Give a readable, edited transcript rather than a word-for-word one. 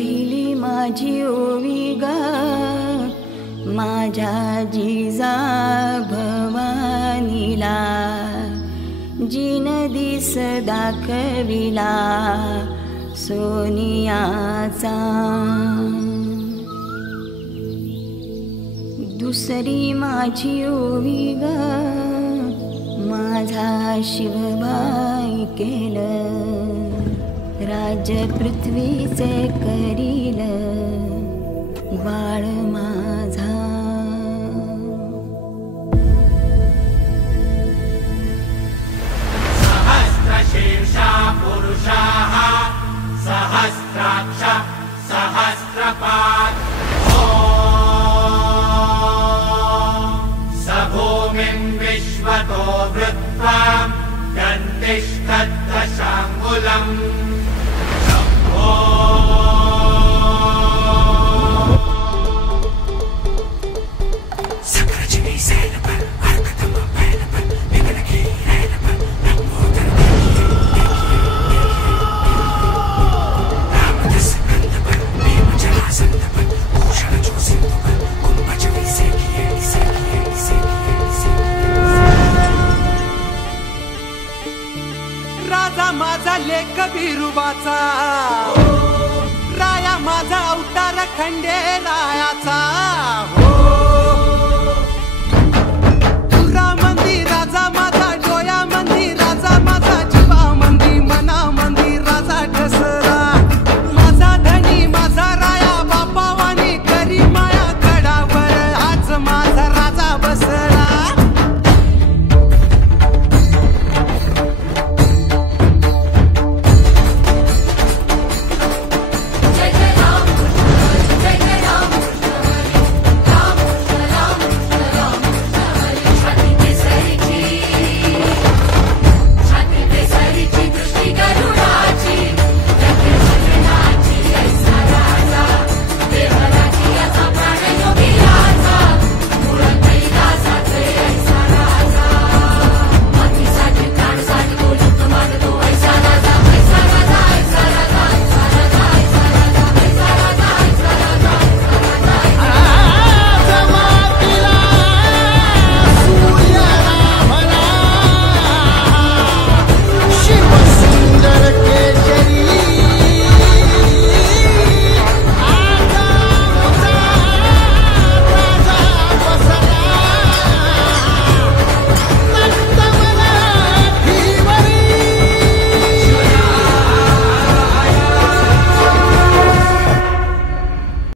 पहिली माझी ओवी ग माझ्या जिजा भवानीला, जिन दिस दाखविला सोनियाचा. दुसरी माझी ओवी ग माझा शिवबाई केलं, राज्य पृथ्वीचे करील बाळ माझा. सहस्रशीर्षा पुरुषाः सहस्राक्ष सहस्रपात्. स भूमिं विश्वतो वृत्वा गन्तिष्ठद्दशाङ्गुलम्. राजा माझा लेख बिरुबाचा, राया माझा अवतार खंडे रायाचा.